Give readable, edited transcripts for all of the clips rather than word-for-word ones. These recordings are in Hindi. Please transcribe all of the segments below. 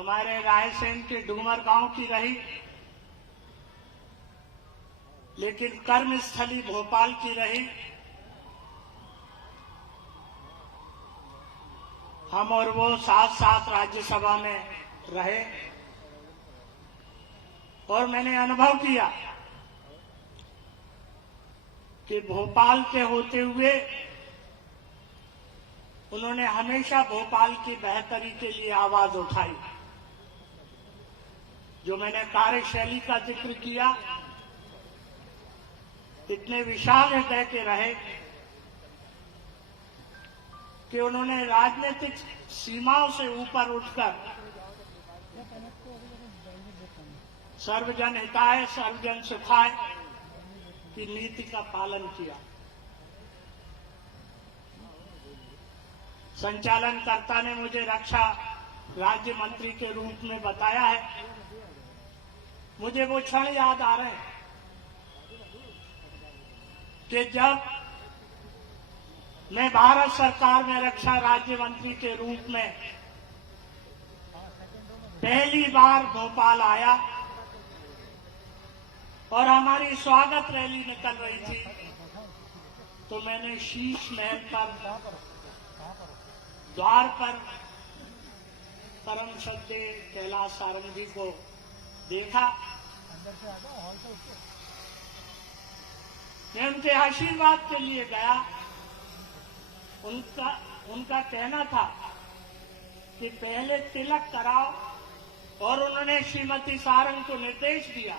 हमारे रायसेन के डूमर गांव की रही, लेकिन कर्मस्थली भोपाल की रही। हम और वो साथ साथ राज्यसभा में रहे और मैंने अनुभव किया कि भोपाल के होते हुए उन्होंने हमेशा भोपाल की बेहतरी के लिए आवाज उठाई। जो मैंने कार्यशैली का जिक्र किया, इतने विशाल हृदय के रहे कि उन्होंने राजनीतिक सीमाओं से ऊपर उठकर सर्वजन हिताय सर्वजन सुखाय की नीति का पालन किया। संचालनकर्ता ने मुझे रक्षा राज्य मंत्री के रूप में बताया है। मुझे वो क्षण याद आ रहे हैं कि जब मैं भारत सरकार में रक्षा राज्य मंत्री के रूप में पहली बार भोपाल आया और हमारी स्वागत रैली निकल रही थी, तो मैंने शीश महल पर द्वार पर परम श्रद्धेय कैलाश सारंग जी को देखा। मैं उनके आशीर्वाद के लिए गया। उनका कहना था कि पहले तिलक कराओ, और उन्होंने श्रीमती सारंग को निर्देश दिया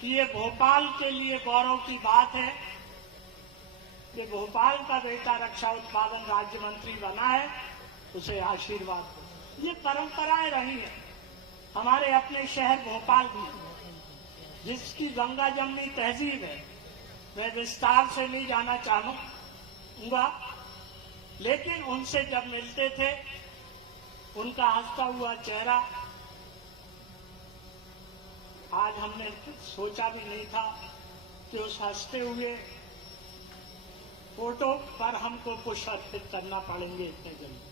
कि ये भोपाल के लिए गौरव की बात है कि भोपाल का बेटा रक्षा उत्पादन राज्य मंत्री बना है, उसे आशीर्वाद दो। ये परंपराएं रही हैं हमारे अपने शहर भोपाल में, जिसकी गंगा जमनी तहजीब है। मैं विस्तार से नहीं जाना चाहूंगा, लेकिन उनसे जब मिलते थे, उनका हंसता हुआ चेहरा आज हमने सोचा भी नहीं था कि उस हंसते हुए फोटो पर हमको पुष्प अर्पित करना पड़ेंगे इतने जल्दी।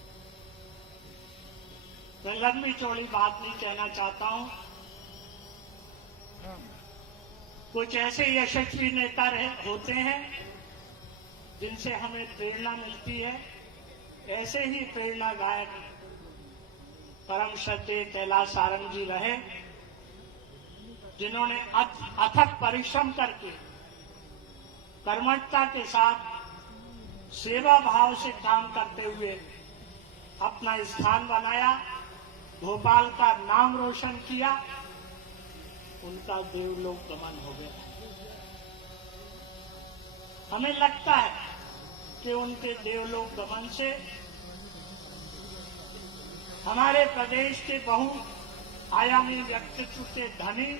मैं लंबी चौड़ी बात नहीं कहना चाहता हूं। कुछ ऐसे यशस्वी नेता होते हैं जिनसे हमें प्रेरणा मिलती है। ऐसे ही प्रेरणादायक परम श्रद्धेय कैलाश सारंग जी रहे, जिन्होंने अथक परिश्रम करके कर्मठता के साथ सेवा भाव से काम करते हुए अपना स्थान बनाया, भोपाल का नाम रोशन किया। उनका देवलोक गमन हो गया। हमें लगता है कि उनके देवलोक गमन से हमारे प्रदेश के बहुआयामी व्यक्तित्व के धनी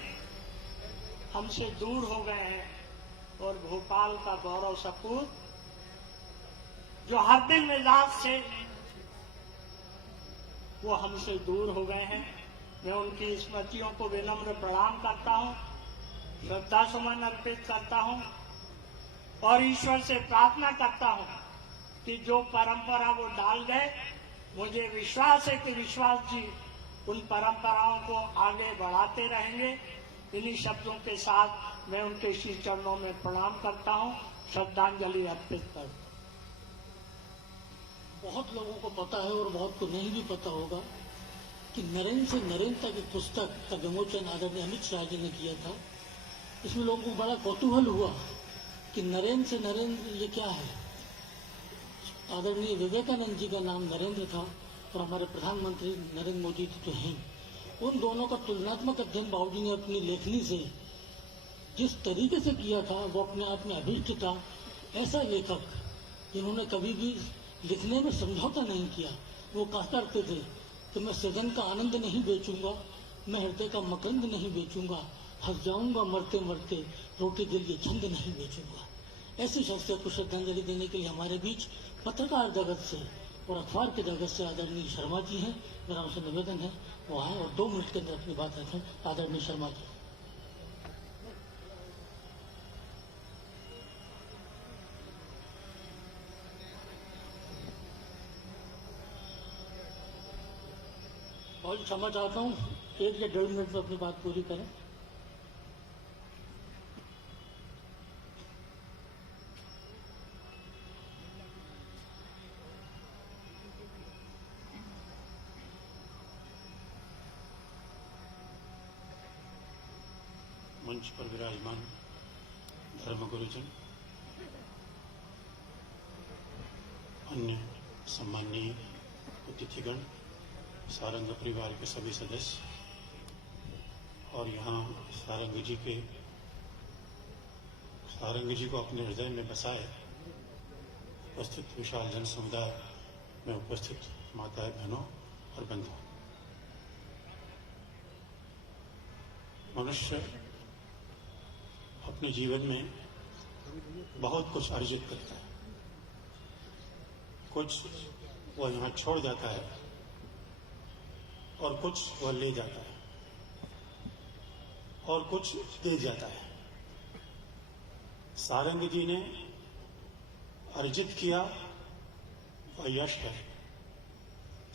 हमसे दूर हो गए हैं, और भोपाल का गौरव सपूत जो हर दिन मिजाज से वो हमसे दूर हो गए हैं। मैं उनकी स्मृतियों को विनम्र प्रणाम करता हूं, श्रद्धा सुमन अर्पित करता हूं और ईश्वर से प्रार्थना करता हूं कि जो परंपरा वो डाल गए, मुझे विश्वास है कि विश्वास जी उन परंपराओं को आगे बढ़ाते रहेंगे। इन्हीं शब्दों के साथ मैं उनके श्री चरणों में प्रणाम करता हूं, श्रद्धांजलि अर्पित करता हूं। बहुत लोगों को पता है और बहुत को नहीं भी पता होगा कि नरेंद्र से नरेंद्र तक एक पुस्तक का विमोचन आदरणीय अमित शाह जी ने किया था। इसमें लोगों को बड़ा कौतूहल हुआ कि नरेंद्र से नरेंद्र ये क्या है। आदरणीय विवेकानंद जी का नाम नरेंद्र था और हमारे प्रधानमंत्री नरेंद्र मोदी जी तो हैं। उन दोनों का तुलनात्मक अध्ययन बाबूजी ने अपनी लेखनी से जिस तरीके से किया था, वो अपने आप में अभीष्ट था। ऐसा लेखक जिन्होंने कभी भी लिखने में समझौता नहीं किया। वो कहा करते थे कि मैं सृजन का आनंद नहीं बेचूंगा, मैं हृदय का मकरंद नहीं बेचूंगा, हंस जाऊंगा मरते मरते, रोटी के लिए छंद नहीं बेचूंगा। ऐसी शख्सियत को श्रद्धांजलि देने के लिए हमारे बीच पत्रकार जगत से और अखबार के जगत से आदरणीय शर्मा जी हैं। मेरा उनसे निवेदन है वो आए और 2 मिनट के अंदर अपनी बात रखें। आदरणीय शर्मा जी। और क्षमा चाहता हूँ, 1 या 1.5 मिनट में अपनी बात पूरी करें। मंच पर विराजमान धर्मगुरुजन, अन्य सम्माननीय अतिथिगण, सारंग परिवार के सभी सदस्य और यहाँ सारंग जी को अपने हृदय में बसाए उपस्थित विशाल जन समुदाय में उपस्थित माताएं, बहनों और बंधुओं, मनुष्य अपने जीवन में बहुत कुछ अर्जित करता है। कुछ वह यहाँ छोड़ जाता है और कुछ वह ले जाता है और कुछ दे जाता है। सारंग जी ने अर्जित किया वह यश है।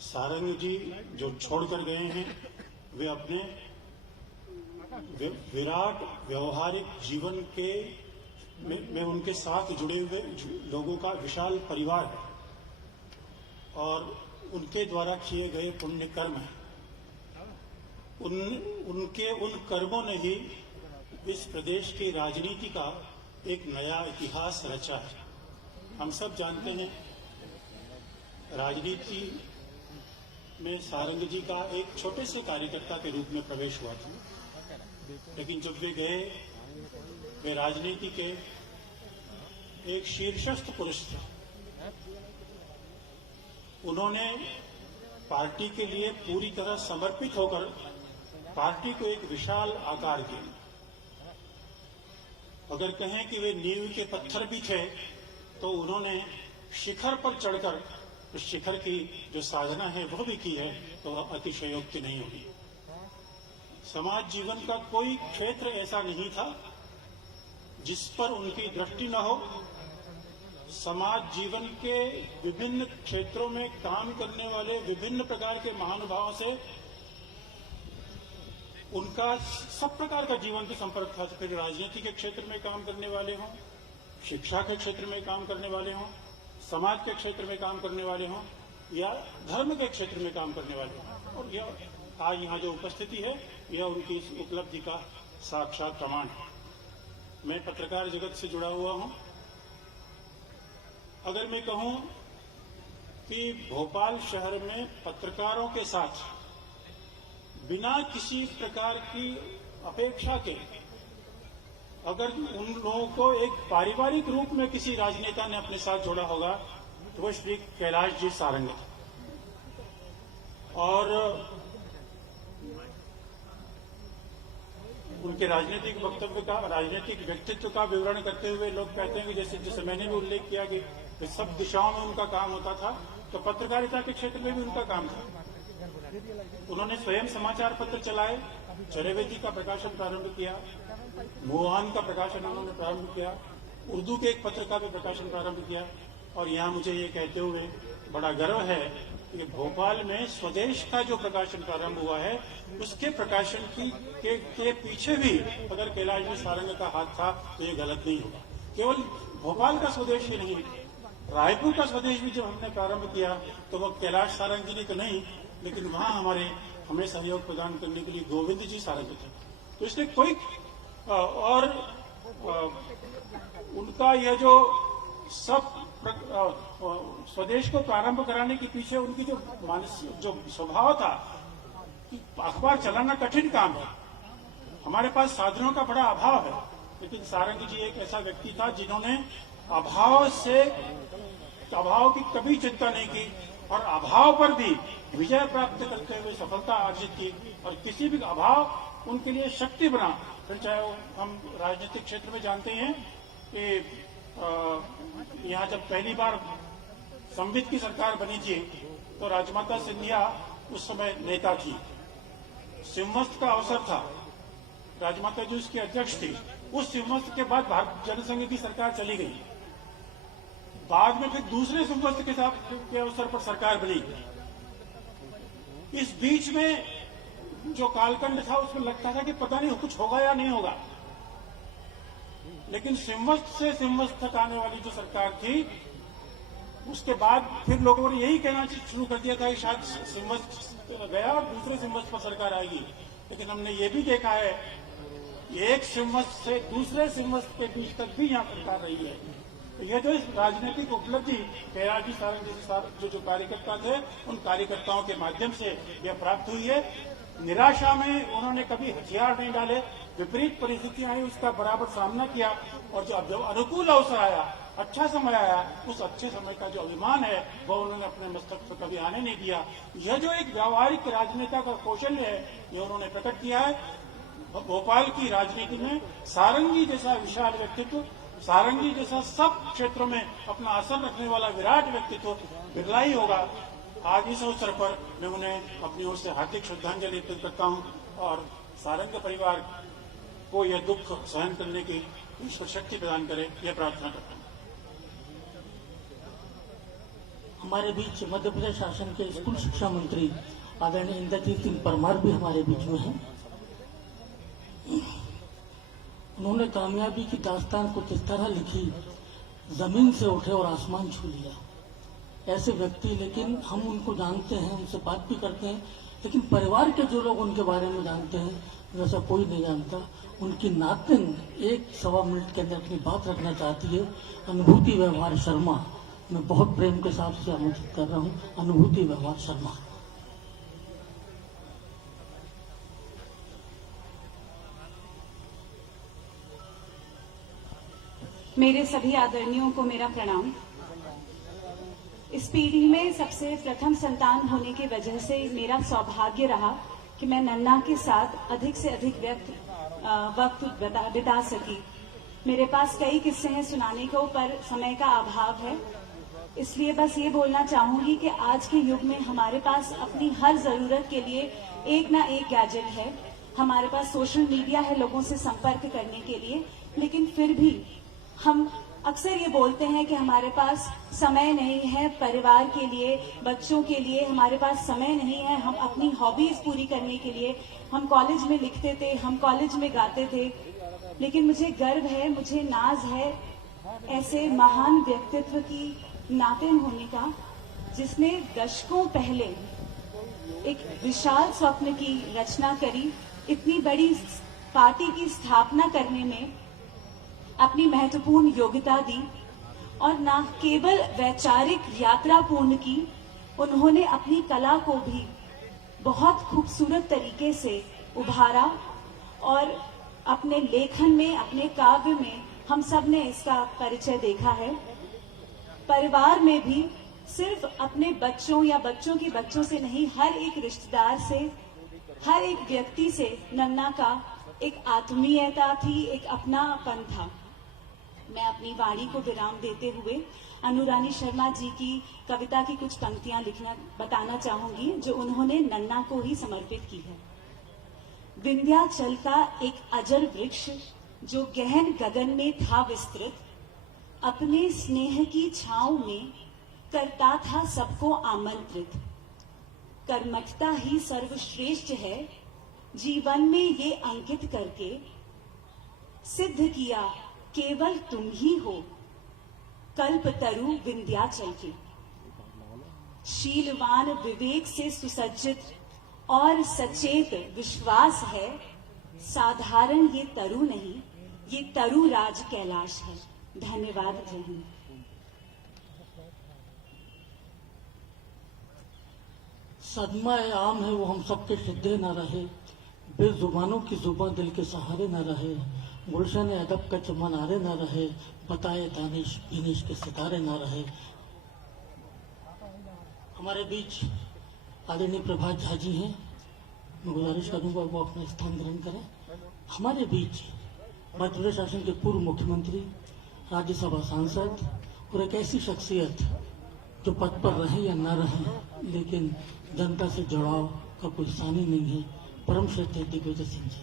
सारंग जी जो छोड़कर गए हैं वे अपने विराट व्यवहारिक जीवन के में उनके साथ जुड़े हुए लोगों का विशाल परिवार है और उनके द्वारा किए गए पुण्य कर्म है। उनके उन कर्मों ने ही इस प्रदेश की राजनीति का एक नया इतिहास रचा है। हम सब जानते हैं राजनीति में सारंग जी का एक छोटे से कार्यकर्ता के रूप में प्रवेश हुआ था, लेकिन जब वे गए वे राजनीति के एक शीर्षस्थ पुरुष थे। उन्होंने पार्टी के लिए पूरी तरह समर्पित होकर पार्टी को एक विशाल आकार दिया। अगर कहें कि वे नींव के पत्थर भी थे तो उन्होंने शिखर पर चढ़कर उस शिखर की जो साधना है वह भी की है, तो अतिशयोक्ति नहीं होगी। समाज जीवन का कोई क्षेत्र ऐसा नहीं था जिस पर उनकी दृष्टि न हो। समाज जीवन के विभिन्न क्षेत्रों में काम करने वाले विभिन्न प्रकार के महानुभावों से उनका सब प्रकार का जीवन से संपर्क था। फिर राजनीति के क्षेत्र में काम करने वाले हों, शिक्षा के क्षेत्र में काम करने वाले हों, समाज के क्षेत्र में काम करने वाले हों या धर्म के क्षेत्र में काम करने वाले हों। और यह आज यहाँ जो उपस्थिति है यह उनकी इस उपलब्धि का साक्षात प्रमाण है। मैं पत्रकार जगत से जुड़ा हुआ हूं। अगर मैं कहूं कि भोपाल शहर में पत्रकारों के साथ बिना किसी प्रकार की अपेक्षा के अगर उन लोगों को एक पारिवारिक रूप में किसी राजनेता ने अपने साथ जोड़ा होगा तो वह श्री कैलाश जी सारंग थे। और उनके राजनीतिक वक्तव्य का, राजनीतिक व्यक्तित्व का विवरण करते हुए लोग कहते हैं कि जैसे मैंने भी उल्लेख किया कि सब दिशाओं में उनका काम होता था, तो पत्रकारिता के क्षेत्र में भी उनका काम था। उन्होंने स्वयं समाचार पत्र चलाए, चरैवेती का प्रकाशन प्रारंभ किया, मुआन का प्रकाशन उन्होंने प्रारंभ किया, उर्दू के एक पत्र का भी प्रकाशन प्रारंभ किया। और यहाँ मुझे ये कहते हुए बड़ा गर्व है कि भोपाल में स्वदेश का जो प्रकाशन प्रारंभ हुआ है उसके प्रकाशन के पीछे भी अगर कैलाश जी सारंग का हाथ था तो ये गलत नहीं होगा। केवल भोपाल का स्वदेश ही नहीं, रायपुर का स्वदेश भी जब हमने प्रारंभ किया तो वो कैलाश सारंग जी ने तो नहीं, लेकिन वहां हमें सहयोग प्रदान करने के लिए गोविंद जी सारंग थे। तो इसलिए कोई और उनका यह जो सब स्वदेश को प्रारंभ कराने के पीछे उनकी जो मानसिक जो स्वभाव था कि अखबार चलाना कठिन काम है, हमारे पास साधनों का बड़ा अभाव है, लेकिन सारंग जी एक ऐसा व्यक्ति था जिन्होंने अभाव की कभी चिंता नहीं की और अभाव पर भी विजय प्राप्त करते हुए सफलता अर्जित की और किसी भी अभाव उनके लिए शक्ति बना। फिर चाहे हम राजनीतिक क्षेत्र में जानते हैं कि यहाँ जब पहली बार संवित की सरकार बनी थी तो राजमाता सिंधिया उस समय नेता थी, सिंहस्थ का अवसर था, राजमाता जी उसकी अध्यक्ष थी। उस सिंहस्थ के बाद भारत जनसंघ की सरकार चली गई, बाद में फिर दूसरे सिंहस्थ के अवसर पर सरकार बनी। इस बीच में जो कालखंड था उसमें लगता था कि पता नहीं कुछ होगा या नहीं होगा, लेकिन सिंवस्त से सिंवस्त तक आने वाली जो सरकार थी, उसके बाद फिर लोगों ने यही कहना शुरू कर दिया था कि शायद सिंवस्त गया और दूसरे सिंवस्त पर सरकार आएगी। लेकिन हमने ये भी देखा है कि एक सिंवस्त से दूसरे सिंवस्त के बीच तक भी यहाँ सरकार रही है। तो ये जो इस राजनीतिक उपलब्धि कैलाश सारंग जैसे जो कार्यकर्ता थे, उन कार्यकर्ताओं के माध्यम से यह प्राप्त हुई है। निराशा में उन्होंने कभी हथियार नहीं डाले, विपरीत परिस्थितियां आई उसका बराबर सामना किया, और जब अनुकूल अवसर आया, अच्छा समय आया, उस अच्छे समय का जो अभिमान है वो उन्होंने अपने मस्तक पर कभी आने नहीं दिया। यह जो एक व्यावहारिक राजनेता का कौशल्य है, ये उन्होंने प्रकट किया है। भोपाल की राजनीति में सारंगी जैसा विशाल व्यक्तित्व, सारंगी जैसा सब क्षेत्रों में अपना असर रखने वाला विराट व्यक्तित्व बिरला ही होगा। आज इस अवसर पर मैं उन्हें अपनी ओर से हार्दिक श्रद्धांजलि अर्पित करता हूं और सारंग परिवार को यह दुख सहन करने की ईश्वर शक्ति प्रदान करे, यह प्रार्थना करता हूं। हमारे बीच मध्य प्रदेश शासन के स्कूल शिक्षा मंत्री आदरणीय इंद्रजीत सिंह परमार भी हमारे बीच में हैं। उन्होंने कामयाबी की दास्तान कुछ इस तरह लिखी, जमीन से उठे और आसमान छू लिया। ऐसे व्यक्ति, लेकिन हम उनको जानते हैं, उनसे बात भी करते हैं, लेकिन परिवार के जो लोग उनके बारे में जानते हैं वैसा कोई नहीं जानता। उनकी नातिन 1-1.25 मिनट के अंदर अपनी बात रखना चाहती है। अनुभूति व्यवहार शर्मा, मैं बहुत प्रेम के साथ से आमंत्रित कर रहा हूँ, अनुभूति व्यवहार शर्मा। मेरे सभी आदरणीयों को मेरा प्रणाम। इस पीढ़ी में सबसे प्रथम संतान होने की वजह से मेरा सौभाग्य रहा कि मैं नन्ना के साथ अधिक से अधिक वक्त बिता सकी। मेरे पास कई किस्से हैं सुनाने को, पर समय का अभाव है, इसलिए बस ये बोलना चाहूंगी कि आज के युग में हमारे पास अपनी हर जरूरत के लिए एक ना एक गैजेट है। हमारे पास सोशल मीडिया है लोगों से संपर्क करने के लिए, लेकिन फिर भी हम अक्सर ये बोलते हैं कि हमारे पास समय नहीं है परिवार के लिए, बच्चों के लिए हमारे पास समय नहीं है, हम अपनी हॉबीज पूरी करने के लिए। हम कॉलेज में लिखते थे, हम कॉलेज में गाते थे, लेकिन मुझे गर्व है, मुझे नाज है ऐसे महान व्यक्तित्व की नातिन होने का, जिसने दशकों पहले एक विशाल स्वप्न की रचना करी, इतनी बड़ी पार्टी की स्थापना करने में अपनी महत्वपूर्ण योग्यता दी, और न केवल वैचारिक यात्रा पूर्ण की, उन्होंने अपनी कला को भी बहुत खूबसूरत तरीके से उभारा, और अपने लेखन में, अपने काव्य में हम सब ने इसका परिचय देखा है। परिवार में भी सिर्फ अपने बच्चों या बच्चों के बच्चों से नहीं, हर एक रिश्तेदार से, हर एक व्यक्ति से नन्ना का एक आत्मीयता थी, एक अपनापन था। मैं अपनी वाणी को विराम देते हुए अनुरानी शर्मा जी की कविता की कुछ पंक्तियां बताना चाहूंगी, जो उन्होंने नन्ना को ही समर्पित की है। विंध्याचल का एक अजर वृक्ष जो गहन गगन में था विस्तृत, अपने स्नेह की छांव में करता था सबको आमंत्रित। कर्मठता ही सर्वश्रेष्ठ है, जीवन में ये अंकित करके सिद्ध किया केवल तुम ही हो, कल्प तरु विंध्याचल के। शीलवान विवेक से सुसज्जित और सचेत विश्वास है, साधारण ये तरु नहीं, ये तरु राज कैलाश है। धन्यवाद। जय हिंद। सदमा आम है वो हम सबके सिद्धे न रहे, बेजुबानों की जुबान दिल के सहारे न रहे, गुलशन अदब का चमन आरे न रहे, बताए दानिश बिनिश के सितारे न रहे। हमारे बीच आदरणीय प्रभात झा जी हैं, मैं गुजारिश करूंगा वो अपना स्थान ग्रहण करें। हमारे बीच मध्य प्रदेश शासन के पूर्व मुख्यमंत्री, राज्यसभा सांसद और एक ऐसी शख्सियत जो पद पर रहे या न रहे, लेकिन जनता से जुड़ाव का कोई सानी नहीं है, परम श्रद्धेय दिग्विजय सिंह जी।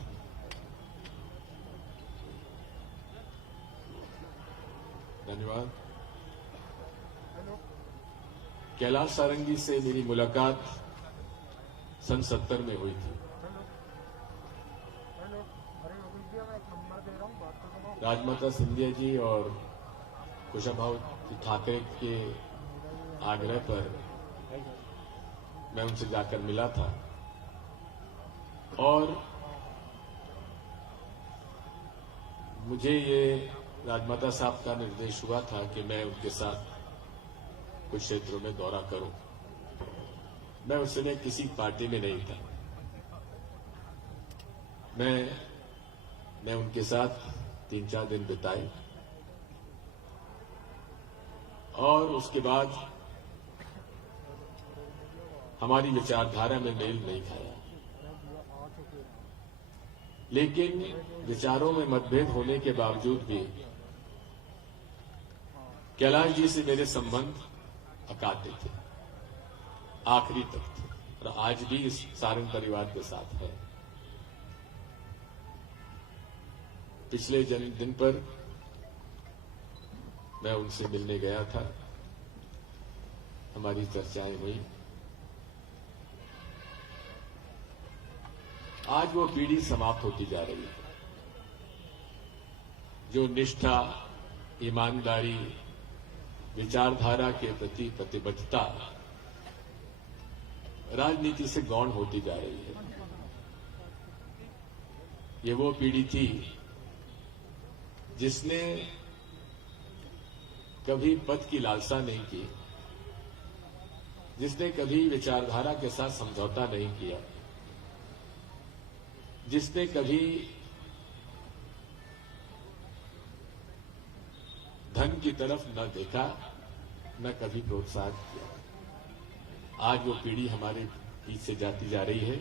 धन्यवाद। कैलाश सारंगी से मेरी मुलाकात सन 70 में हुई थी। राजमाता सिंधिया जी और कुशाभाऊ ठाकरे के आग्रह पर मैं उनसे जाकर मिला था और मुझे ये राजमाता साहब का निर्देश हुआ था कि मैं उनके साथ कुछ क्षेत्रों में दौरा करूं। मैं उस समय किसी पार्टी में नहीं था। मैं उनके साथ 3-4 दिन बिताए और उसके बाद हमारी विचारधारा में मेल नहीं खाया, लेकिन विचारों में मतभेद होने के बावजूद भी कैलाश जी से मेरे संबंध अकाट्य थे, आखिरी तक थे और आज भी इस सारंग परिवार के साथ है। पिछले जन्मदिन पर मैं उनसे मिलने गया था, हमारी चर्चाएं हुई। आज वो पीढ़ी समाप्त होती जा रही है जो निष्ठा, ईमानदारी, विचारधारा के प्रति प्रतिबद्धता राजनीति से गौण होती जा रही है। ये वो पीढ़ी थी जिसने कभी पद की लालसा नहीं की, जिसने कभी विचारधारा के साथ समझौता नहीं किया, जिसने कभी धन की तरफ न देखा, न कभी प्रोत्साहन किया। आज वो पीढ़ी हमारे बीच से जाती जा रही है।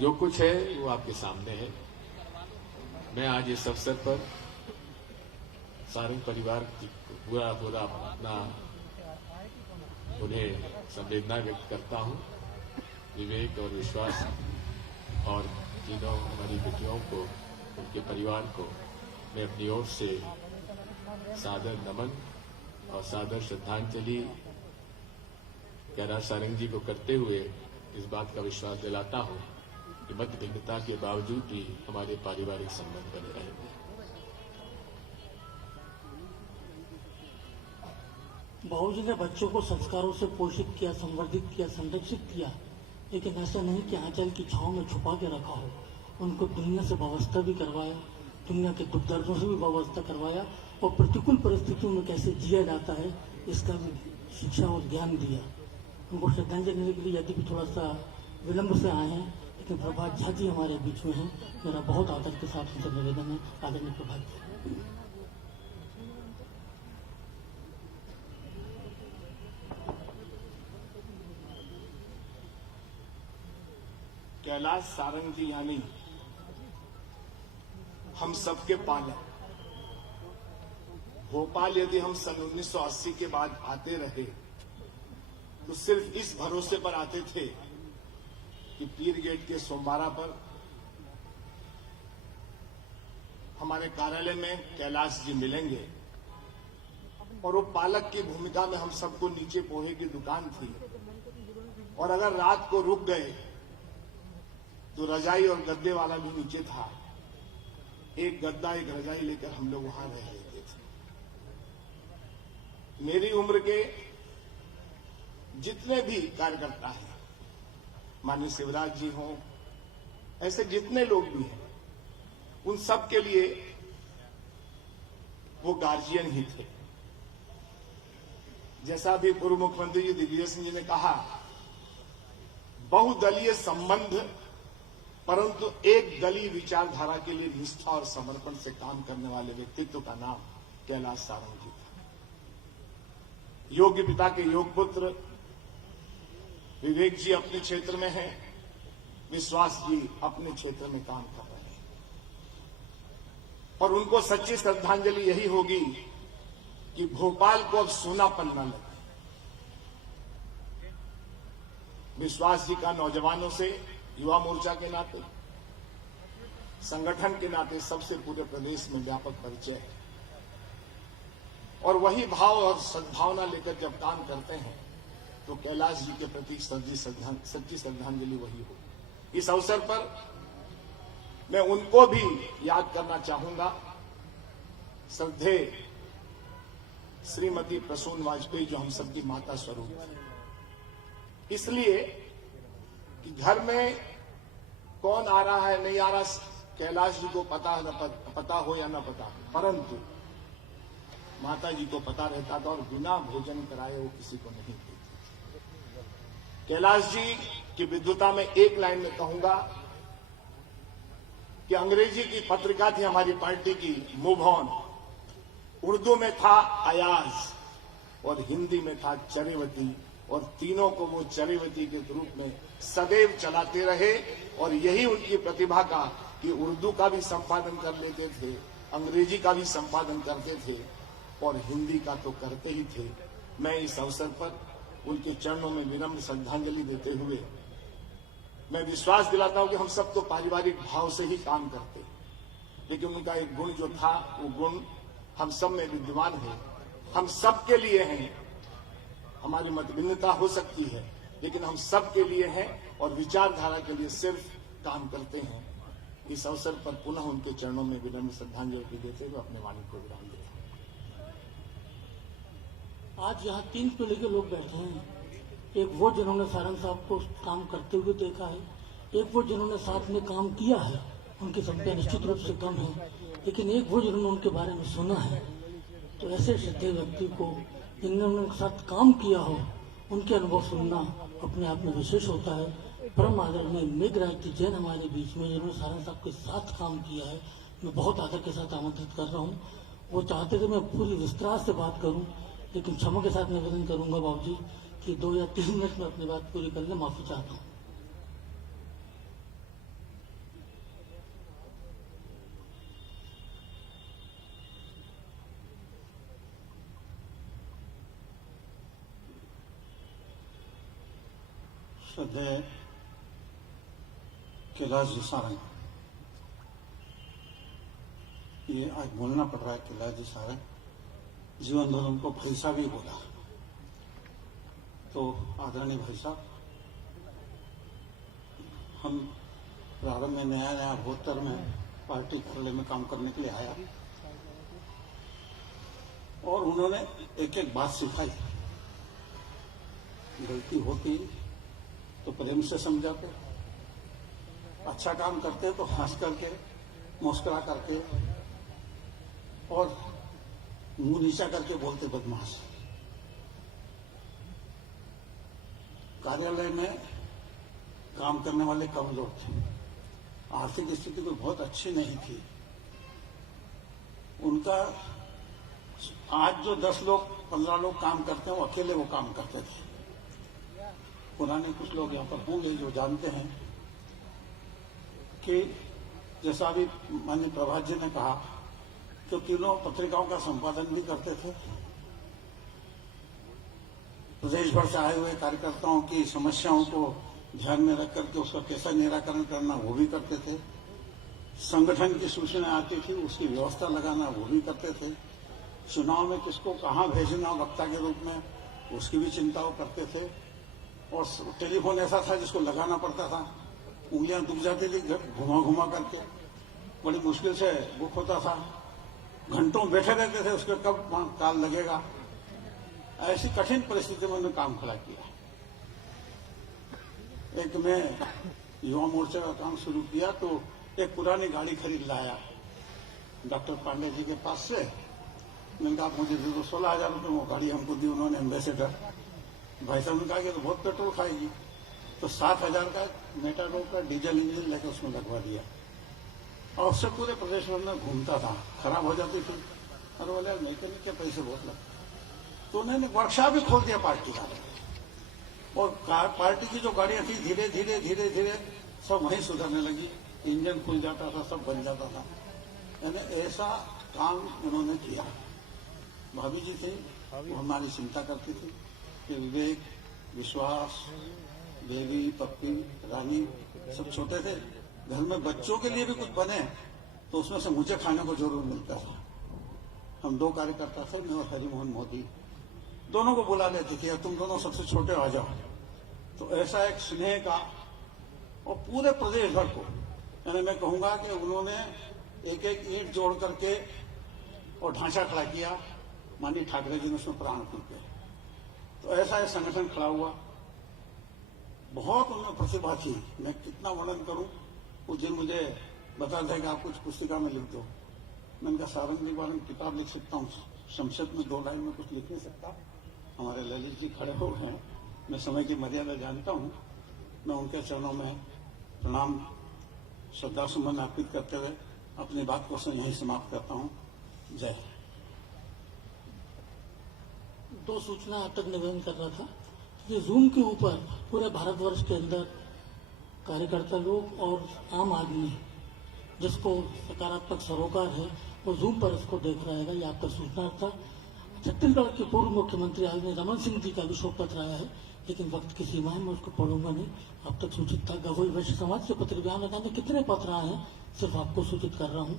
जो कुछ है वो आपके सामने है। मैं आज इस अवसर पर सारंग परिवार की पूरा अपना उन्हें संवेदना व्यक्त करता हूं। विवेक और विश्वास और तीनों हमारी बेटियों को, उनके परिवार को मैं अपनी ओर से सादर नमन और सादर श्रद्धांजलि कैलाश सारंग जी को करते हुए इस बात का विश्वास दिलाता हूं कि मत भिन्नता के बावजूद भी हमारे पारिवारिक संबंध बने रहेंगे। बाबूजी ने बच्चों को संस्कारों से पोषित किया, संवर्धित किया, संरक्षित किया, लेकिन ऐसा नहीं कि आंचल की छांव में छुपा के रखा हो। उनको दुनिया से वाबस्ता भी करवाया, दुनिया के दुख दर्दों से भी वाबस्ता करवाया और प्रतिकूल परिस्थितियों में कैसे जिया जाता है इसका भी शिक्षा और ज्ञान दिया। उनको श्रद्धांजलि देने के लिए यदि भी थोड़ा सा विलंब से आए हैं, लेकिन प्रभात झा जी हमारे बीच में हैं। मेरा बहुत आदर के साथ उनसे निवेदन है। आदरणीय प्रभात जी। कैलाश सारंग जी यानी हम सबके पालक। भोपाल यदि हम सन 1980 के बाद आते रहे तो सिर्फ इस भरोसे पर आते थे कि पीर गेट के सोमवारा पर हमारे कार्यालय में कैलाश जी मिलेंगे और वो पालक की भूमिका में हम सबको नीचे पोहे की दुकान थी और अगर रात को रुक गए तो रजाई और गद्दे वाला भी नीचे था। एक गद्दा एक रजाई लेकर हम लोग वहां रह लेते थे। मेरी उम्र के जितने भी कार्यकर्ता हैं, माननीय शिवराज जी हों, ऐसे जितने लोग भी हैं, उन सब के लिए वो गार्जियन ही थे। जैसा भी पूर्व मुख्यमंत्री जी दिग्विजय सिंह जी ने कहा, बहुदलीय संबंध परंतु एक दलीय विचारधारा के लिए निष्ठा और समर्पण से काम करने वाले व्यक्तित्व का नाम कैलाश सारंग जी था। योग्य पिता के योग पुत्र विवेक जी अपने क्षेत्र में हैं, विश्वास जी अपने क्षेत्र में काम कर रहे हैं और उनको सच्ची श्रद्धांजलि यही होगी कि भोपाल को अब सोनापन न लगे। विश्वास जी का नौजवानों से, युवा मोर्चा के नाते, संगठन के नाते सबसे पूरे प्रदेश में व्यापक परिचय है और वही भाव और सद्भावना लेकर जब काम करते हैं तो तो कैलाश जी के प्रति सच्ची श्रद्धांजलि वही हो। इस अवसर पर मैं उनको भी याद करना चाहूंगा, श्रद्धेय श्रीमती प्रसून वाजपेयी जो हम सबकी माता स्वरूप थी। इसलिए कि घर में कौन आ रहा है नहीं आ रहा कैलाश जी को पता हो या न पता हो, परंतु माता जी को पता रहता था और बिना भोजन कराए वो किसी को नहीं देती। कैलाश जी की विद्वता में एक लाइन में कहूंगा कि अंग्रेजी की पत्रिका थी हमारी पार्टी की मूव ऑन, उर्दू में था अयाज और हिंदी में था चरेवती, और तीनों को वो चरेवती के रूप में सदैव चलाते रहे। और यही उनकी प्रतिभा का कि उर्दू का भी संपादन कर लेते थे, अंग्रेजी का भी संपादन करते थे और हिंदी का तो करते ही थे। मैं इस अवसर पर उनके चरणों में विनम्र श्रद्धांजलि देते हुए मैं विश्वास दिलाता हूं कि हम सब तो पारिवारिक भाव से ही काम करते, लेकिन उनका एक गुण जो था वो गुण हम सब में विद्यमान है, हम सब के लिए हैं। हमारी मतभिन्नता हो सकती है लेकिन हम सब के लिए हैं और विचारधारा के लिए सिर्फ काम करते हैं। इस अवसर पर पुनः उनके चरणों में विनम्र श्रद्धांजलि देते हुए अपने वाणी को विराम देते हैं। आज यहाँ 3 पीढ़ी के लोग बैठे हैं। एक वो जिन्होंने सारंग साहब को काम करते हुए देखा है, एक वो जिन्होंने साथ में काम किया है, उनकी संख्या निश्चित रूप से कम है, लेकिन एक वो जिन्होंने उनके बारे में सुना है। तो ऐसे श्रद्धेय व्यक्ति को जिन्होंने उनके साथ काम किया हो, उनके अनुभव सुनना अपने आप में विशेष होता है। परम आदरणीय मेघराज जैन हमारे बीच में जिन्होंने सारंग साहब के साथ काम किया है, मैं बहुत आदर के साथ आमंत्रित कर रहा हूँ। वो चाहते थे मैं पूरी विस्तार से बात करूँ, लेकिन क्षमा के साथ निवेदन करूंगा बाबूजी कि 2 या 3 मिनट में अपनी बात पूरी कर ले। माफी चाहता हूँ। श्रद्धेय कैलाश जी सारंग, ये आज बोलना पड़ रहा है कैलाश जी सारंग, जीवन भर उनको भाई साहब ही बोला। तो आदरणीय भाई साहब, हम प्रारंभ में नया 72 में पार्टी कार्यालय में काम करने के लिए आया और उन्होंने एक एक बात सिखाई। गलती होती तो प्रेम से समझाते, अच्छा काम करते तो हंस करके मुस्कुरा करके और मुंह नीचा करके बोलते बदमाश। कार्यालय में काम करने वाले कम लोग थे, आर्थिक स्थिति कोई बहुत अच्छी नहीं थी। उनका आज जो 10 लोग 15 लोग काम करते हैं वो अकेले वो काम करते थे। पुराने कुछ लोग यहाँ पर होंगे जो जानते हैं कि जैसा अभी माननीय प्रभात जी ने कहा तो तीनों पत्रिकाओं का संपादन भी करते थे। प्रदेश भर से आए हुए कार्यकर्ताओं की समस्याओं को ध्यान में रख करके उसका कैसा निराकरण करना वो भी करते थे। संगठन की सूचना आती थी उसकी व्यवस्था लगाना वो भी करते थे। चुनाव में किसको कहाँ भेजना वक्ता के रूप में उसकी भी चिंता वो करते थे। और टेलीफोन ऐसा था जिसको लगाना पड़ता था, उंगलियां दुख जाती थी घुमा घुमा करके, बड़ी मुश्किल से बुक होता था। घंटों बैठे रहते थे उसके कब कॉल लगेगा। ऐसी कठिन परिस्थिति में उन्होंने काम खड़ा किया। एक मैं युवा मोर्चा का काम शुरू किया तो एक पुरानी गाड़ी खरीद लाया डॉक्टर पांडे जी के पास से। मैंने कहा मुझे दे दो 16,000 रुपये। वो गाड़ी हमको दी उन्होंने, एम्बेसडर। भाई साहब ने कहा कि तो बहुत पेट्रोल खाएगी, तो 7,000 का मेटाडोर का डीजल इंजन लेकर उसमें लगवा दिया और उससे पूरे प्रदेश भर में घूमता था। खराब हो जाती थी, अरे बोले मैकेनिक के पैसे बहुत लगते, तो उन्होंने वर्कशॉप भी खोल दिया पार्टी का। और पार्टी की जो गाड़ियां थी धीरे धीरे धीरे धीरे सब वहीं सुधरने लगी, इंजन खुल जाता था, सब बन जाता था। यानी ऐसा काम उन्होंने किया। भाभी जी थी, वो हमारी चिंता करती थी कि विवेक, विश्वास, बेबी, पप्पी, रानी सब छोटे थे, घर में बच्चों के लिए भी कुछ बने तो उसमें से मुझे खाने को जरूर मिलता था। हम 2 कार्यकर्ता थे, मैं और हरिमोहन मोदी। दोनों को बुला लेती थी, तुम दोनों सबसे छोटे आ जाओ। तो ऐसा एक स्नेह का, और पूरे प्रदेश भर को, यानी मैं कहूंगा कि उन्होंने एक एक ईंट जोड़ करके और ढांचा खड़ा किया। माननीय ठाकरे जी ने उसमें प्राण फूके। तो ऐसा एक संगठन खड़ा हुआ। बहुत उनमें प्रतिभा थी, मैं कितना वर्णन करूं। उस दिन मुझे बता दें कि आप कुछ पुस्तिका में लिख दो। मैंने कहा सारंग जी के बारे में किताब लिख सकता हूँ, संक्षिप्त में 2 लाइन में कुछ लिख नहीं सकता। हमारे ललित जी खड़े हो गए हैं, मैं समय की मर्यादा जानता हूँ। मैं उनके चरणों में प्रणाम श्रद्धा सुमन अर्पित करते हुए अपनी बात को यहीं समाप्त करता हूँ। जय। 2 सूचना अब तक निवेदन कर रहा था कि जूम के ऊपर पूरे भारतवर्ष के अंदर कार्यकर्ता लोग और आम आदमी जिसको सकारात्मक सरोकार है वो जूम पर इसको देख रहा है। ये आपका सूचना था। छत्तीसगढ़ के पूर्व मुख्यमंत्री आदरणीय रमन सिंह जी का भी शोक पत्र आया है, लेकिन वक्त की सीमा है, मैं उसको पढ़ूंगा नहीं। अब तक सूचित था। गवई वैश्य समाज से पत्र बयान लगाने कितने पत्र आए हैं सिर्फ आपको सूचित कर रहा हूँ।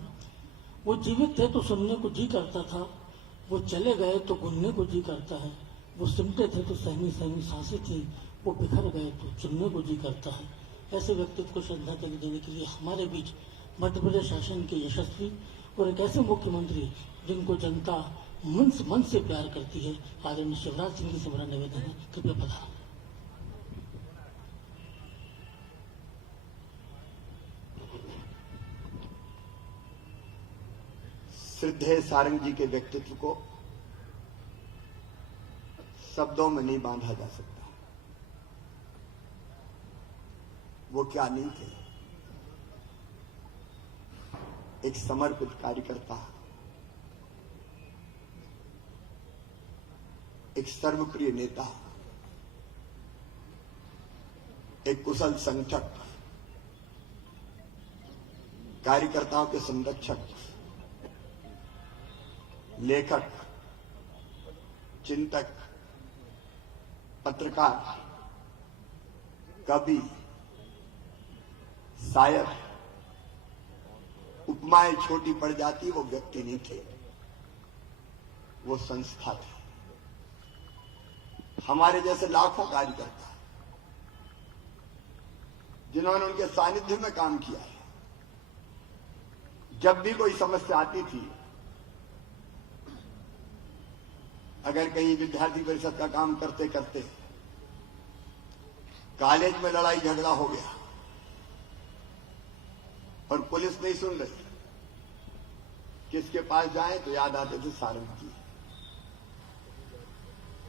वो जीवित थे तो सुनने को जी करता था, वो चले गए तो गुनने को जी करता है। वो सिमटे थे तो सहमी सहमी सांसें थी, वो बिखर गए तो चुनने को जी करता है। ऐसे व्यक्तित्व को श्रद्धांजलि देने के लिए हमारे बीच मध्य प्रदेश शासन के यशस्वी और एक ऐसे मुख्यमंत्री जिनको जनता मन से प्यार करती है, आदरणीय शिवराज सिंह जी से मेरा निवेदन है, कृपया पधारें। श्रद्धेय सारंग जी के व्यक्तित्व को शब्दों में नहीं बांधा जा सकता। वो क्या नहीं थे, एक समर्पित कार्यकर्ता, एक सर्वप्रिय नेता, एक कुशल संगठक, कार्यकर्ताओं के संरक्षक, लेखक, चिंतक, पत्रकार, कवि, शायर। उपमाएं छोटी पड़ जाती, वो व्यक्ति नहीं थे, वो संस्था थी। हमारे जैसे लाखों कार्यकर्ता जिन्होंने उनके सानिध्य में काम किया है। जब भी कोई समस्या आती थी, अगर कहीं विद्यार्थी परिषद का काम करते करते कॉलेज में लड़ाई झगड़ा हो गया और पुलिस नहीं सुन रही, किसके पास जाए तो याद आते थे सारंग जी।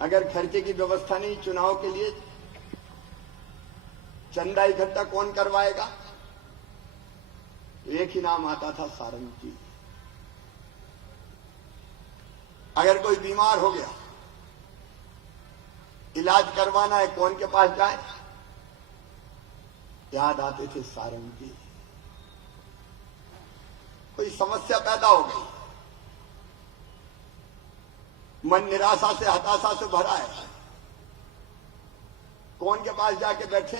अगर खर्चे की व्यवस्था नहीं, चुनाव के लिए चंदा इकट्ठा कौन करवाएगा, तो एक ही नाम आता था, सारंग जी। अगर कोई बीमार हो गया, इलाज करवाना है, कौन के पास जाए, याद आते थे सारंग जी। कोई समस्या पैदा हो गई, मन निराशा से हताशा से भरा है, कौन के पास जाके बैठे,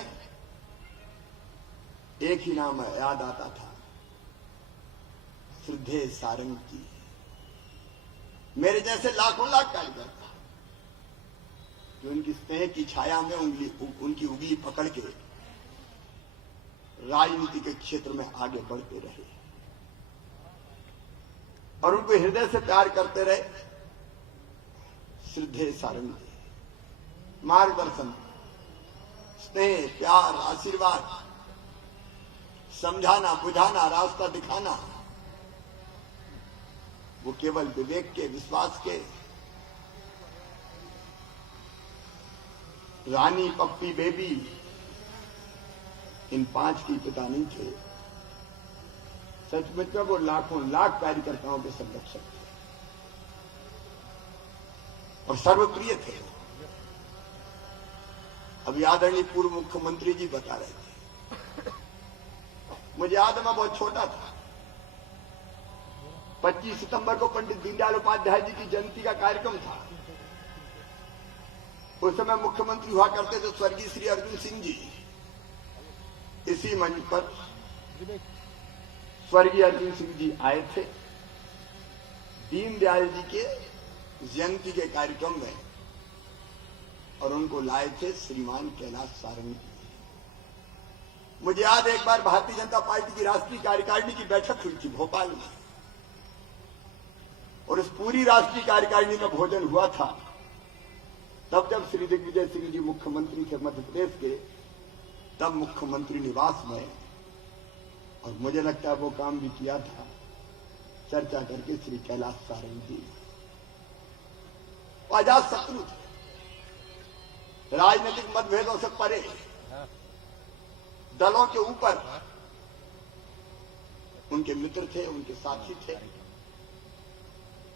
एक ही नाम है, याद आता था, श्रद्धेय सारंग जी। मेरे जैसे लाखों लाख कार्यकर्ता जो उनकी स्नेह की छाया में उनकी उंगली पकड़ के राजनीति के क्षेत्र में आगे बढ़ते रहे और उनको हृदय से प्यार करते रहे। श्रद्धेय सारंग जी, मार्गदर्शन, स्नेह, प्यार, आशीर्वाद, समझाना, बुझाना, रास्ता दिखाना, वो केवल विवेक के, विश्वास के, रानी, पप्पी, बेबी, इन 5 की पिता नहीं थे। सचमुच में वो लाखों लाख कार्यकर्ताओं के संरक्षक थे और सर्वप्रिय थे। अभी आदरणीय पूर्व मुख्यमंत्री जी बता रहे थे, मुझे याद है मैं बहुत छोटा था। 25 सितंबर को पंडित दीनदयाल उपाध्याय जी की जयंती का कार्यक्रम था। उस समय मुख्यमंत्री हुआ करते थे स्वर्गीय श्री अर्जुन सिंह जी। इसी मंच पर स्वर्गीय अर्जुन सिंह जी आए थे दीनदयाल जी के जयंती के कार्यक्रम में और उनको लाए थे श्रीमान कैलाश सारंगी। मुझे याद है एक बार भारतीय जनता पार्टी की राष्ट्रीय कार्यकारिणी की बैठक हुई थी भोपाल में, और इस पूरी राष्ट्रीय कार्यकारिणी में भोजन हुआ था तब जब श्री दिग्विजय सिंह जी मुख्यमंत्री थे मध्य प्रदेश के, तब मुख्यमंत्री निवास में, और मुझे लगता है वो काम भी किया था, चर्चा करके श्री कैलाश सारंगी जी आजाद शत्रु थे, राजनीतिक मतभेदों से परे, दलों के ऊपर उनके मित्र थे, उनके साथी थे,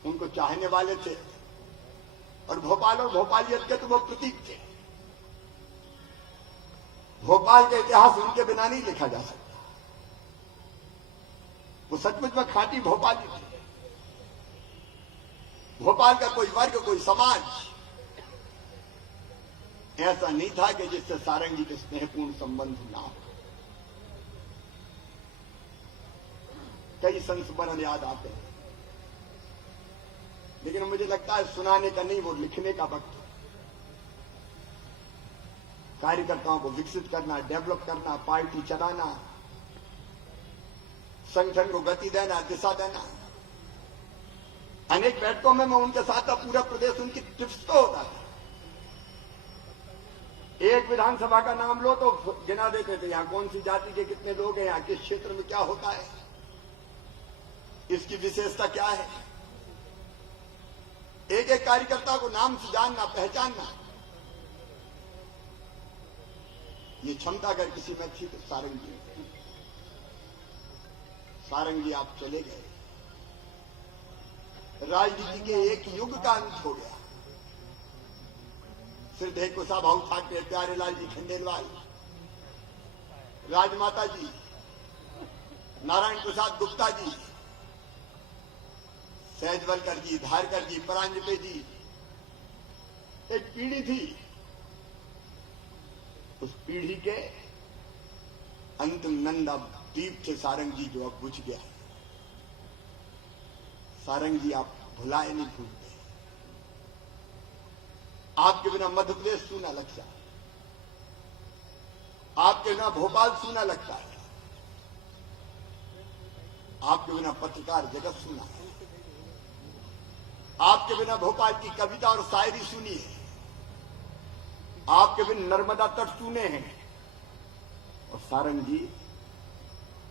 उनको चाहने वाले थे, और भोपाल और भोपालियत के तो वो प्रतीक थे। भोपाल का इतिहास उनके बिना नहीं लिखा जा सकता। वो सचमुच में खांटी भोपाली थे। भोपाल का कोई वर्ग, कोई समाज ऐसा नहीं था कि जिससे सारंगी के स्नेहपूर्ण संबंध ना हो। कई संस्मरण याद आते हैं, लेकिन मुझे लगता है सुनाने का नहीं, वो लिखने का वक्त है। कार्यकर्ताओं को विकसित करना, डेवलप करना, पार्टी चलाना, संगठन को गति देना, दिशा देना। अनेक बैठकों में मैं उनके साथ था, पूरा प्रदेश उनकी टिप्स तो होता था। एक विधानसभा का नाम लो तो गिना देते थे, यहां कौन सी जाति के कितने लोग हैं, यहां किस क्षेत्र में क्या होता है, इसकी विशेषता क्या है। एक एक कार्यकर्ता को नाम से जानना, पहचानना, ये क्षमता अगर किसी में थी तो सारंगी। सारंगी आप चले गए, राजनीति के एक युग का अंत हो गया। श्रद्धेय कुशाभाऊ ठाकरे, प्यारेलाल जी खंडेलवाल, राजमाता जी, नारायण प्रसाद गुप्ता जी, सहजवलकर जी, धारकर जी, परांजपे जी, एक पीढ़ी थी। उस पीढ़ी के अंतिम नंद अब दीप थे सारंगी, जो अब बुझ गया। सारंगी आप भुलाए नहीं भूलते। आपके बिना मध्य प्रदेश सूना लगता है, आपके बिना भोपाल सूना लगता है, आपके बिना पत्रकार जगत सूना है, आपके बिना भोपाल की कविता और शायरी सुनी है, आपके बिना नर्मदा तट सुने हैं, और सारंगी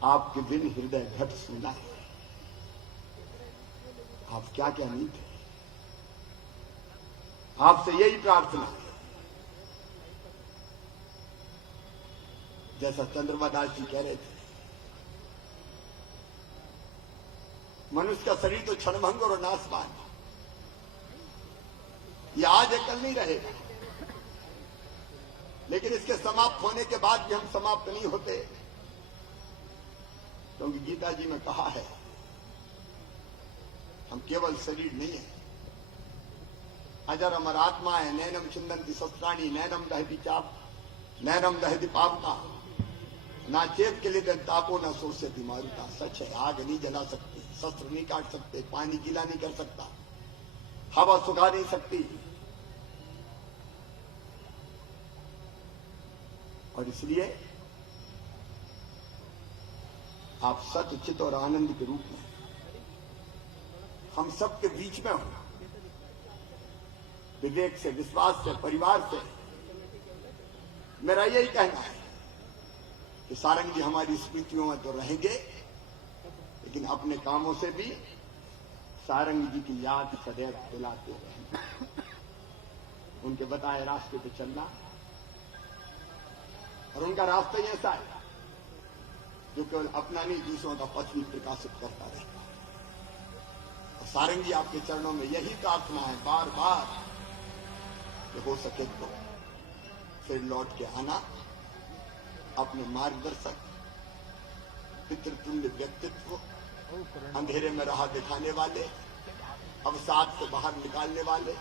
आपके बिन हृदय घट सुना है। आप क्या क्या नहीं थे। आपसे यही प्रार्थना है, जैसा चंद्रमा दास जी कह रहे थे, मनुष्य का शरीर तो क्षणभंगुर और नाशवान, ये आज है कल नहीं रहेगा, लेकिन इसके समाप्त होने के बाद भी हम समाप्त नहीं होते, क्योंकि गीता जी में कहा है हम केवल शरीर नहीं है, अजर अमर आत्मा है। नैनम छिंदंती शस्त्राणी, नैनम दहती चाप, नैनम दहती पापता, ना चेत के लिए तापो न सोचती मारुता। सच है, आग नहीं जला सकती, शस्त्र नहीं काट सकते, पानी गीला नहीं कर सकता, हवा सुखा नहीं सकती, और इसलिए आप सत्य, चित और आनंद के रूप में हम सबके बीच में हो। विवेक से, विश्वास से, परिवार से मेरा यही कहना है कि सारंगी हमारी स्मृतियों में तो रहेंगे, लेकिन अपने कामों से भी सारंगी जी की याद सदैव दिलाते रहेंगे। उनके बताए रास्ते पे चलना, और उनका रास्ता ही ऐसा है जो केवल अपना नहीं दूसरों का पथ भी प्रकाशित करता रहता है। और सारंगी आपके चरणों में यही प्रार्थना है बार बार कि हो सके तो फिर लौट के आना, अपने मार्गदर्शक, पितृतुल्य व्यक्तित्व, अंधेरे में राह दिखाने वाले, अवसाद से बाहर निकालने वाले,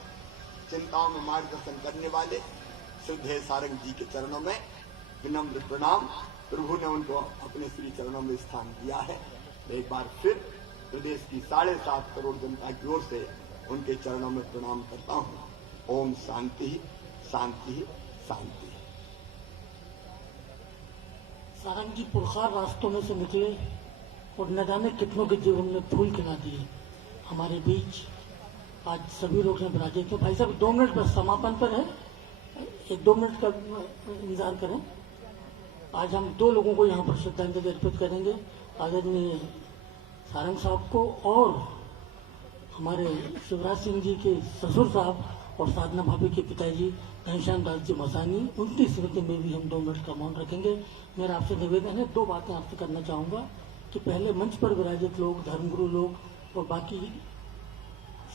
चिंताओं में मार्गदर्शन करने वाले श्रद्धेय सारंग जी के चरणों में विनम्र प्रणाम। प्रभु ने उनको अपने श्री चरणों में स्थान दिया है। मैं एक बार फिर प्रदेश की 7.5 करोड़ जनता की ओर से उनके चरणों में प्रणाम करता हूँ। ओम शांति शांति ही शांति है। सारंग जी पुरखार रास्तों में से निकले और न जाने कितनों के जीवन में फूल खिला दिए। हमारे बीच आज सभी लोग हैं विराजित। तो भाई साहब 2 मिनट बस समापन पर है, 1-2 मिनट का इंतजार करें। आज हम 2 लोगों को यहाँ पर श्रद्धांजलि अर्पित करेंगे, आदरणीय सारंग साहब को और हमारे शिवराज सिंह जी के ससुर साहब और साधना भाभी के पिताजी घनश्याम दास जी मसानी, उनकी स्मृति में भी हम 2 मिनट का मौन रखेंगे। मेरा आपसे निवेदन है, 2 बातें आपसे करना चाहूंगा कि पहले मंच पर विराजित लोग, धर्मगुरु लोग और बाकी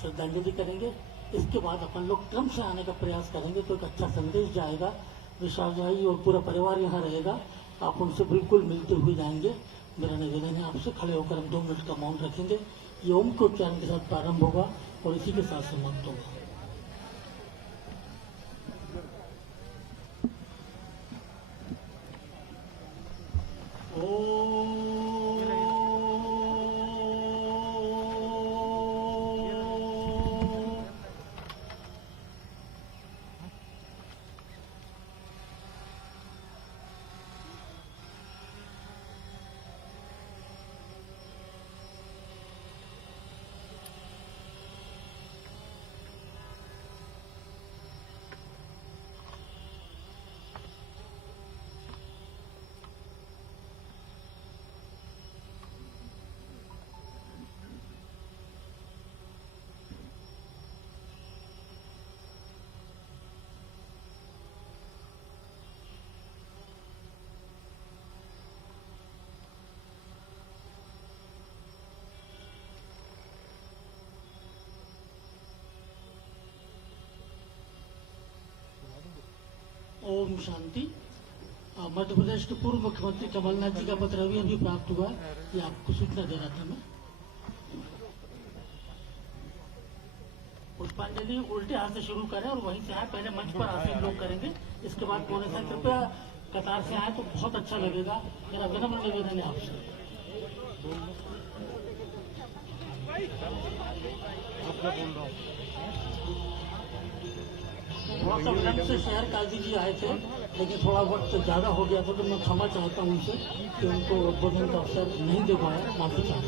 श्रद्धांजलि करेंगे। इसके बाद अपन लोग क्रम से आने का प्रयास करेंगे तो एक अच्छा संदेश जाएगा। विशाल भाई और पूरा परिवार यहाँ रहेगा, आप उनसे बिल्कुल मिलते हुए जाएंगे। मेरा निवेदन है आपसे, खड़े होकर हम 2 मिनट का मौन रखेंगे। ये ओम के उच्चारण के साथ प्रारंभ होगा और इसी के साथ समाप्त होगा। ओम शांति। मध्य प्रदेश के पूर्व मुख्यमंत्री कमलनाथ जी का पत्र अभी प्राप्त हुआ, ये आपको सूचना दे रहा था मैं। पुष्पांजलि उल्टे हाथ से शुरू करें और वहीं से आए, पहले मंच पर आसीन लोग करेंगे, इसके बाद कोने से। कृपया कतार से आए तो बहुत अच्छा लगेगा। मेरा विनम्र निवेदन है आपसे। थोड़ा सा विलंब से शहर काजी जी आए थे, लेकिन थोड़ा वक्त ज्यादा हो गया था तो मैं क्षमा चाहता हूँ उनसे कि उनको उद्बोधन का अवसर नहीं दे पाया, माफी चाहता हूँ।